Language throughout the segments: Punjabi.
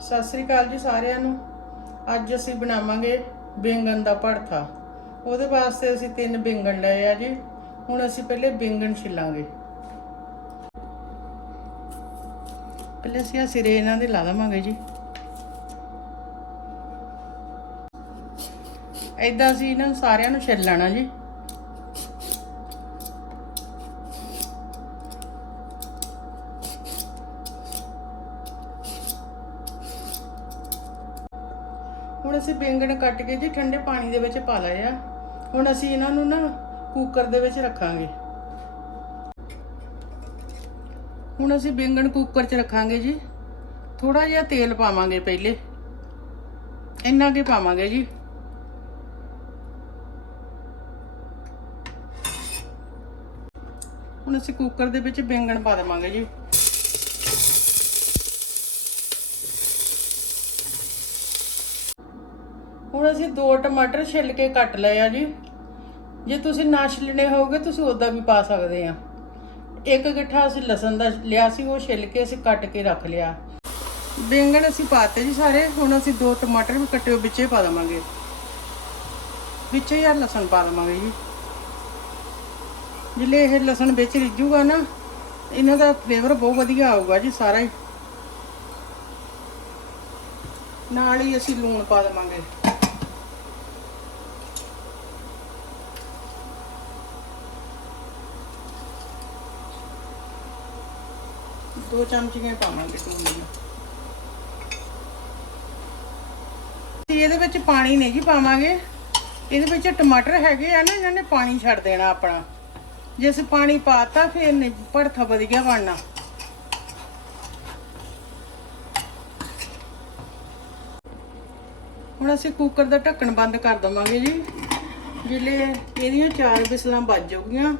ਸਤਿ ਸ੍ਰੀ ਅਕਾਲ ਜੀ ਸਾਰਿਆਂ ਨੂੰ। ਅੱਜ ਅਸੀਂ ਬਣਾਵਾਂਗੇ ਬੈਂਗਣ ਦਾ ਭੜਥਾ। ਉਹਦੇ ਵਾਸਤੇ ਅਸੀਂ ਤਿੰਨ ਬੈਂਗਣ ਲਏ ਆ ਜੀ। ਹੁਣ ਅਸੀਂ ਪਹਿਲੇ ਬੈਂਗਣ ਛਿੱਲਾਂਗੇ। ਪਹਿਲੇ ਅਸੀਂ ਆਹ ਸਿਰੇ ਇਹਨਾਂ ਦੇ ਲਾ ਲਵਾਂਗੇ ਜੀ। ਏਦਾਂ ਅਸੀਂ ਇਹਨਾਂ ਨੂੰ ਸਾਰਿਆਂ ਨੂੰ ਛਿੱਲ ਲੈਣਾ ਜੀ। ਹੁਣ ਅਸੀਂ ਬੈਂਗਣ ਕੱਟ ਕੇ ਜੀ ਠੰਡੇ ਪਾਣੀ ਦੇ ਵਿੱਚ ਪਾ ਲਏ ਆ। ਹੁਣ ਅਸੀਂ ਇਹਨਾਂ ਨੂੰ ਨਾ ਕੁੱਕਰ ਦੇ ਵਿੱਚ ਰੱਖਾਂਗੇ। ਹੁਣ ਅਸੀਂ ਬੈਂਗਣ ਕੁੱਕਰ 'ਚ ਰੱਖਾਂਗੇ ਜੀ। ਥੋੜਾ ਜਿਹਾ ਤੇਲ ਪਾਵਾਂਗੇ ਪਹਿਲੇ। ਇੰਨਾ ਕੇ ਪਾਵਾਂਗੇ ਜੀ। ਹੁਣ ਅਸੀਂ ਕੁੱਕਰ ਦੇ ਵਿੱਚ ਬੈਂਗਣ ਪਾ ਦੇਵਾਂਗੇ ਜੀ। ਹੁਣ ਅਸੀਂ ਦੋ ਟਮਾਟਰ ਛਿੱਲ ਕੇ ਕੱਟ ਲਏ ਆ ਜੀ। ਜੇ ਤੁਸੀਂ ਨਾ ਛਿੱਲਣੇ ਹੋਗੇ ਤੁਸੀਂ ਉਦਾਂ ਵੀ ਪਾ ਸਕਦੇ ਆ। ਇੱਕ ਗਿੱਠਾ ਅਸੀਂ ਲਸਣ ਦਾ ਲਿਆ ਸੀ, ਉਹ ਛਿੱਲ ਕੇ ਅਸੀਂ ਕੱਟ ਕੇ ਰੱਖ ਲਿਆ। ਬੈਂਗਣ ਅਸੀਂ ਪਾਤੇ ਜੀ ਸਾਰੇ, ਹੁਣ ਅਸੀਂ ਦੋ ਟਮਾਟਰ ਵੀ ਕੱਟੇ ਹੋਏ ਵਿੱਚੇ ਪਾ ਦਵਾਂਗੇ। ਵਿੱਚੇ ਯਾਰ ਲਸਣ ਪਾ ਦਵਾਂਗੇ ਜੀ। ਜਿਲੇ ਇਹ ਲਸਣ ਵਿੱਚ ਰਿੱਝੂਗਾ ਨਾ, ਇਹਨਾਂ ਦਾ ਫਲੇਵਰ ਬਹੁਤ ਵਧੀਆ ਆਊਗਾ ਜੀ ਸਾਰਾ ਹੀ। ਨਾਲ ਹੀ ਅਸੀਂ ਲੂਣ ਪਾ ਦੇਵਾਂਗੇ। ਦੋ ਚਮਚੀਆਂ ਪਾਵਾਂਗੇ ਲੂਣ ਦੀਆਂ ਤੇ ਇਹਦੇ ਵਿੱਚ ਪਾਣੀ ਨਹੀਂ ਜੀ ਪਾਵਾਂਗੇ। ਇਹਦੇ ਵਿੱਚ ਟਮਾਟਰ ਹੈਗੇ ਆ ਨਾ, ਇਹਨਾਂ ਨੇ ਪਾਣੀ ਛੱਡ ਦੇਣਾ ਆਪਣਾ। ਜੇ ਅਸੀਂ ਪਾਣੀ ਪਾਤਾ, ਫਿਰ ਨਹੀਂ, ਭੜਥਾ ਵਧੀਆ ਬਣਨਾ। ਹੁਣ ਅਸੀਂ ਕੁੱਕਰ ਦਾ ਢੱਕਣ ਬੰਦ ਕਰ ਦਵਾਂਗੇ ਜੀ। ਜਿਲੇ ਇਹਦੀਆਂ ਚਾਰ ਵਿਸਲਾਂ ਵੱਜ ਜਾਊਗੀਆਂ,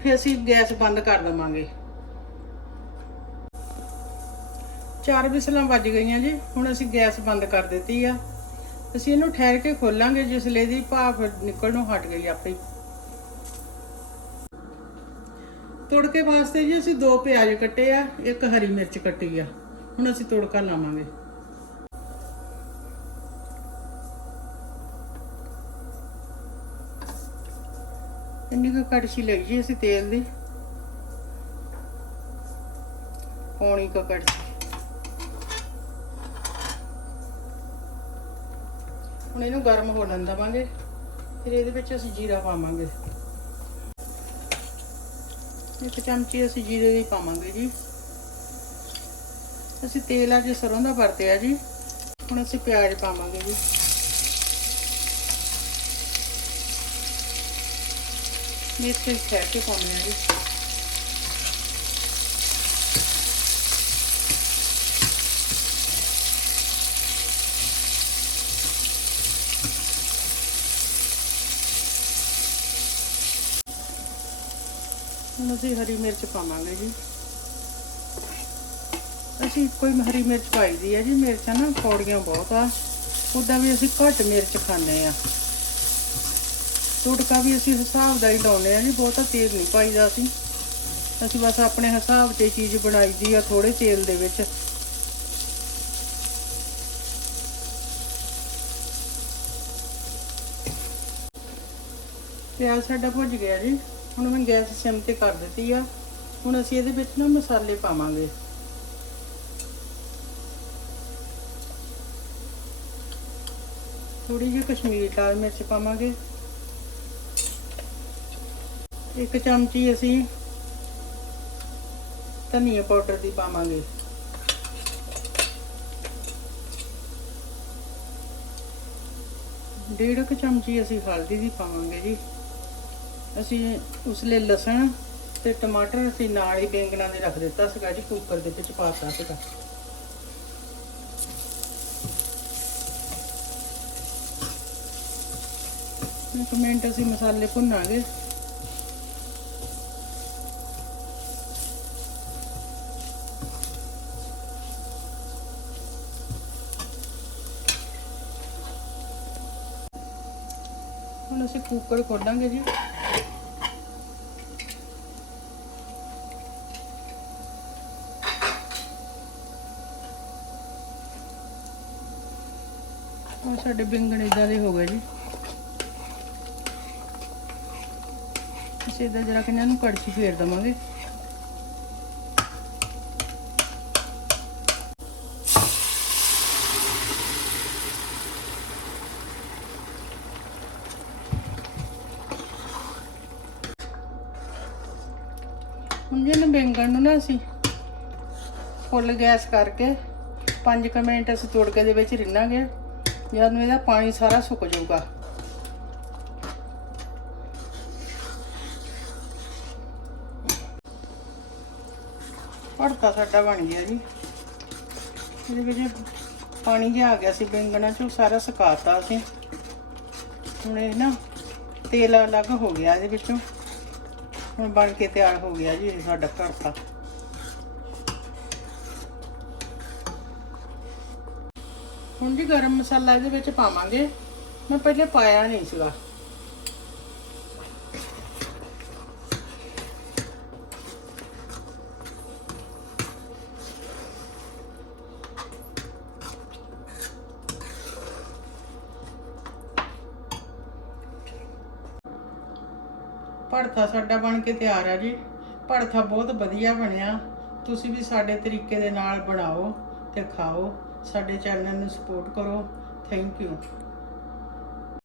ਫਿਰ ਅਸੀਂ ਗੈਸ ਬੰਦ ਕਰ ਦਵਾਂਗੇ। ਚਾਰ ਵਿਸਲਾਂ ਵੱਜ ਗਈਆਂ ਜੀ, ਹੁਣ ਅਸੀਂ ਗੈਸ ਬੰਦ ਕਰ ਦਿੱਤੀ ਆ। ਅਸੀਂ ਇਹਨੂੰ ਠਹਿਰ ਕੇ ਖੋਲਾਂਗੇ, ਜਿਸਲੇ ਦੀ ਭਾਫ ਨਿਕਲਣੋਂ ਹਟ ਗਈ ਆਪੇ। ਤੁੜਕੇ ਵਾਸਤੇ ਜੀ ਅਸੀਂ ਦੋ ਪਿਆਜ਼ ਕੱਟੇ ਆ, ਇੱਕ ਹਰੀ ਮਿਰਚ ਕੱਟੀ ਆ। ਹੁਣ ਅਸੀਂ ਤੁੜਕਾ ਲਾਵਾਂਗੇ। ਇੰਨੀ ਕੁ ਕੜਛੀ ਲੱਗ ਜੀ ਅਸੀਂ ਤੇਲ ਦੀ। ਪੌਣੀ ਕੁ ਕੜਛੀ। ਹੁਣ ਇਹਨੂੰ ਗਰਮ ਹੋ ਲੈਣ ਦਵਾਂਗੇ। ਫਿਰ ਇਹਦੇ ਵਿੱਚ ਅਸੀਂ ਜੀਰਾ ਪਾਵਾਂਗੇ। ਇੱਕ ਚਮਚੀ ਅਸੀਂ ਜੀਰੇ ਦੀ ਪਾਵਾਂਗੇ ਜੀ। ਅਸੀਂ ਤੇਲ ਅੱਜ ਸਰੋਂ ਦਾ ਵਰਤਿਆ ਜੀ। ਹੁਣ ਅਸੀਂ ਪਿਆਜ਼ ਪਾਵਾਂਗੇ ਜੀ। ਮਿਰਚ ਖੈਰ ਕੇ ਪਾਉਣੇ ਆ ਜੀ। ਹੁਣ ਅਸੀਂ ਹਰੀ ਮਿਰਚ ਪਾਵਾਂਗੇ ਜੀ। ਅਸੀਂ ਕੋਈ ਹਰੀ ਮਿਰਚ ਪਾਈ ਦੀ ਹੈ ਜੀ, ਮਿਰਚਾਂ ਨਾ ਕੌੜੀਆਂ ਬਹੁਤ ਆ। ਉਦਾਂ ਵੀ ਅਸੀਂ ਘੱਟ ਮਿਰਚ ਖਾਂਦੇ ਆ। ਤੁੜਕਾ ਵੀ ਅਸੀਂ ਹਿਸਾਬ ਦਾ ਹੀ ਲਾਉਂਦੇ ਆ ਜੀ, ਬਹੁਤਾ ਤੇਲ ਨਹੀਂ ਪਾਈਦਾ ਅਸੀਂ। ਅਸੀਂ ਬਸ ਆਪਣੇ ਹਿਸਾਬ ਤੇ ਚੀਜ਼ ਬਣਾਈ ਦੀ ਆ ਥੋੜੇ ਤੇਲ ਦੇ ਵਿੱਚ। ਪਿਆਜ਼ ਸਾਡਾ ਭੁੱਜ ਗਿਆ ਜੀ। ਹੁਣ ਮੈਂ ਗੈਸ ਸਿਮ ਤੇ ਕਰ ਦਿੱਤੀ ਆ। ਹੁਣ ਅਸੀਂ ਇਹਦੇ ਵਿੱਚ ਨਾ ਮਸਾਲੇ ਪਾਵਾਂਗੇ। ਥੋੜੀ ਜਿਹੀ ਕਸ਼ਮੀਰੀ ਲਾਲ ਮਿਰਚ ਪਾਵਾਂਗੇ। ਇੱਕ ਚਮਚੀ ਅਸੀਂ ਧਨੀਆ ਪਾਊਡਰ ਦੀ ਪਾਵਾਂਗੇ। ਡੇਢ ਕੁ ਚਮਚੀ ਅਸੀਂ ਹਲਦੀ ਦੀ ਪਾਵਾਂਗੇ ਜੀ। ਅਸੀਂ ਉਸਲੇ ਲਸਣ ਤੇ ਟਮਾਟਰ ਅਸੀਂ ਨਾਲ ਹੀ ਬੇਂਗਣਾ ਦੇ ਰੱਖ ਦਿੱਤਾ ਸੀਗਾ ਜੀ, ਕੁੱਕਰ ਦੇ ਵਿੱਚ ਪਾਤਾ ਸੀਗਾ। ਇੱਕ ਮਿੰਟ ਅਸੀਂ ਮਸਾਲੇ ਭੁੰਨਾਂਗੇ। ਹੁਣ ਅਸੀਂ ਕੁੱਕਰ ਖੋਲਾਂਗੇ ਜੀ। ਉਹ ਸਾਡੇ ਬਿੰਗਣ ਇਦਾਂ ਦੇ ਹੋ ਗਏ ਜੀ। ਅਸੀਂ ਇਦਾਂ ਜਰਾ ਕਿ ਇਹਨਾਂ ਨੂੰ ਕੜਛੀ ਫੇਰ ਦਵਾਂਗੇ। ਹੁਣ ਜਿਹਨੇ ਬੈਂਗਣ ਨੂੰ ਨਾ ਅਸੀਂ ਫੁੱਲ ਗੈਸ ਕਰਕੇ 5 ਮਿੰਟ ਅਸੀਂ ਤੁੜਕੇ ਦੇ ਵਿੱਚ ਰਿੰਨਾਂਗੇ। ਜਦ ਇਹਦਾ ਪਾਣੀ ਸਾਰਾ ਸੁੱਕ ਜਾਊਗਾ। ਭੜਤਾ ਸਾਡਾ ਬਣ ਗਿਆ ਜੀ। ਇਹਦੇ ਵਿੱਚ ਪਾਣੀ ਜਿਹਾ ਆ ਗਿਆ ਸੀ, ਬੈਂਗਣਾ ਚੋਂ ਸਾਰਾ ਸੁਕਾਤਾ ਅਸੀਂ ਹੁਣ ਇਹ ਨਾ ਤੇਲ ਅਲੱਗ ਹੋ ਗਿਆ ਇਹਦੇ ਵਿੱਚੋਂ। ਹੁਣ ਬਣ ਕੇ ਤਿਆਰ ਹੋ ਗਿਆ ਜੀ ਇਹ ਸਾਡਾ ਭੜਤਾ। ਹੁਣ ਜੀ ਗਰਮ ਮਸਾਲਾ ਇਹਦੇ ਵਿੱਚ ਪਾਵਾਂਗੇ। ਮੈਂ ਪਹਿਲੇ ਪਾਇਆ ਨਹੀਂ ਸੀਗਾ। ਭੜਥਾ ਸਾਡਾ ਬਣ ਕੇ ਤਿਆਰ ਆ ਜੀ। ਭੜਥਾ ਬਹੁਤ ਵਧੀਆ ਬਣਿਆ। ਤੁਸੀਂ ਵੀ ਸਾਡੇ ਤਰੀਕੇ ਦੇ ਨਾਲ ਬਣਾਓ ਤੇ ਖਾਓ। ਸਾਡੇ ਚੈਨਲ ਨੂੰ ਸਪੋਰਟ ਕਰੋ। Thank you